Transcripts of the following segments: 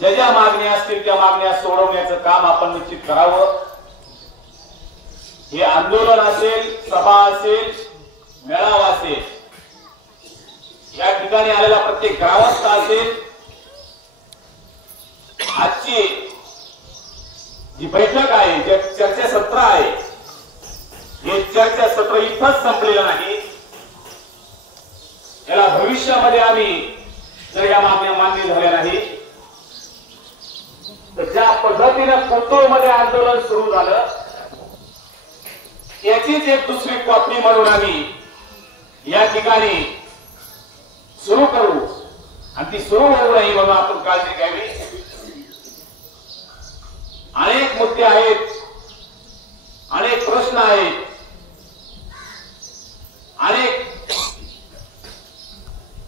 ज्या ज्या मागण्या असतील त्या मागण्या सोडवण्याचं काम आपण निश्चित करावं। हे आंदोलन असेल, सभा असेल, मेळावा असेल, या ठिकाणी आलेला प्रत्येक ग्रामस्थ असेल, आजची जी बैठक आहे, जे चर्चा सत्र आहे, हे चर्चा सत्र इथंच संपलेलं नाही। याला भविष्यामध्ये आम्ही जर या मागण्या मान्य झाल्या नाही तर ज्या पद्धतीनं कोथरूडमध्ये आंदोलन सुरू झालं याचीच एक दुसरी कॉपी म्हणून आम्ही या ठिकाणी सुरू करू आणि ती सुरू होऊ नये म्हणून आपण काळजी घ्यावी। अनेक मुद्दे आहेत, अनेक प्रश्न आहेत, अनेक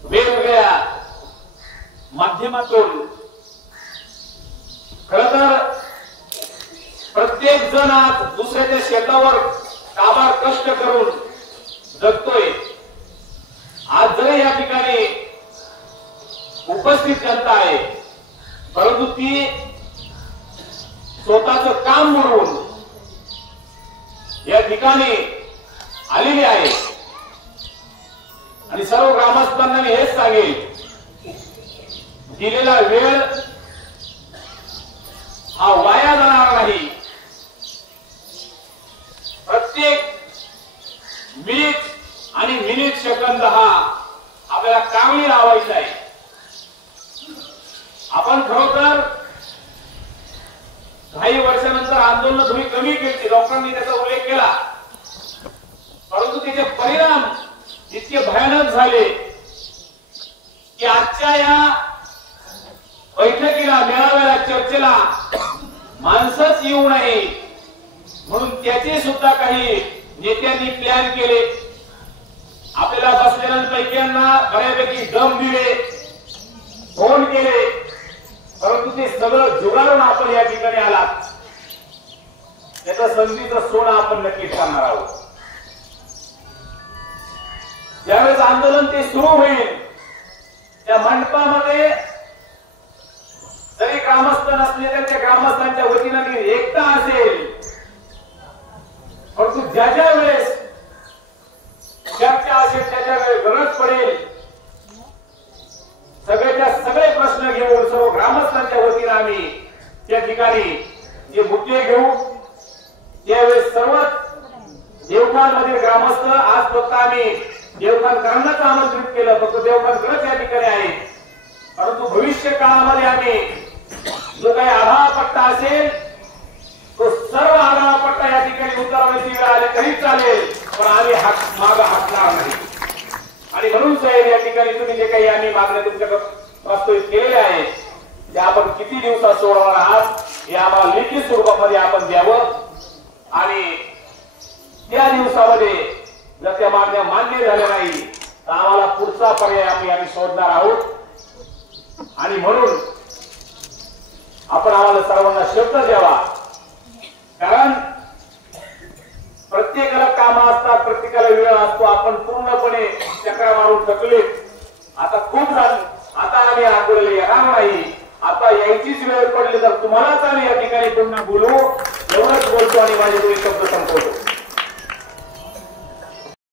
वेगवेगळ्या माध्यमातून खरं तर प्रत्येक जण आज दुसऱ्याच्या शेतावर काबार कष्ट करून जगतोय। आज जरी या ठिकाणी उपस्थित जनता आहे, परंतु ती स्वतःचं काम म्हणून या ठिकाणी आलेली आहे आणि सर्व ग्रामस्थांना मी हेच सांगेल, दिलेला वेळ हा वाया जाणार नाही। प्रत्येक मिनिट आणि मिनिट सेकंद हा आपल्याला कामी लावायचा आहे। आपण खरोखर काही वर्षानंतर आंदोलन थोडी कमी केली, डॉक्टरांनी त्याचा उल्लेख केला, परंतु त्याचे परिणाम इतके भयानक झाले की आजच्या या बैठकीला, मेळाव्याला, चर्चेला माणसंच येऊ नये म्हणून त्याचे सुद्धा काही नेत्यांनी प्लॅन केले। आपल्याला बसलेल्यांपैकींना बऱ्यापैकी दम दिले, फोन केले, परंतु ते सगळं जुगारून आपण या ठिकाणी आलात। त्याचं संधीचं सोनं आपण नक्कीच करणार आहोत। ज्यावेळेस आंदोलन ते सुरू होईल त्या मंडपामध्ये जरी ग्रामस्थ नसले तर त्या ग्रामस्थांच्या वतीनं एकता असेल, परंतु ज्या ज्या वेळेस चर्चा असेल त्याच्या वेळेस गरज पडेल सगळ्याच्या सगळे प्रश्न घेऊन सर्व ग्रामस्थांच्या वतीनं आम्ही त्या ठिकाणी जे मुद्दे घेऊ त्यावेळेस सर्वच देवखानमधील ग्रामस्थ आज फक्त आम्ही देवखानकरांनाच आमंत्रित केलं, फक्त देवखानकरच या ठिकाणी आहे, परंतु भविष्य काळामध्ये आम्ही जो काही आढावा पट्टा असेल तो सर्व आढावा पट्टा या ठिकाणी उतरवण्याची वेळ आली तरी चालेल, पण आम्ही मागे हटणार नाही। आणि म्हणून साहेब या ठिकाणी तुम्ही जे काही आम्ही मागण्या तुमच्याकडे प्रस्तावित केलेल्या आहेत त्या आपण किती दिवसात सोडवणार आहात हे आम्हाला लिखित स्वरूपामध्ये आपण द्यावं आणि त्या दिवसामध्ये जर त्या मागण्या मान्य झाल्या नाही तर आम्हाला पुढचा पर्याय आम्ही शोधणार आहोत। आणि म्हणून आपण आम्हाला सर्वांना शब्द द्यावा, कारण प्रत्येकाला काम असतात, प्रत्येकाला वेळ असतो, आपण पूर्णपणे चक्रा मारून थकले, आता खूप झालं, आता आम्ही आठवड्याला येणार नाही, आता यायचीच वेळ पडली तर तुम्हालाच आम्ही या ठिकाणी पुन्हा बोलू, एवढंच बोलतो आणि माझे दोन शब्द संपवतो।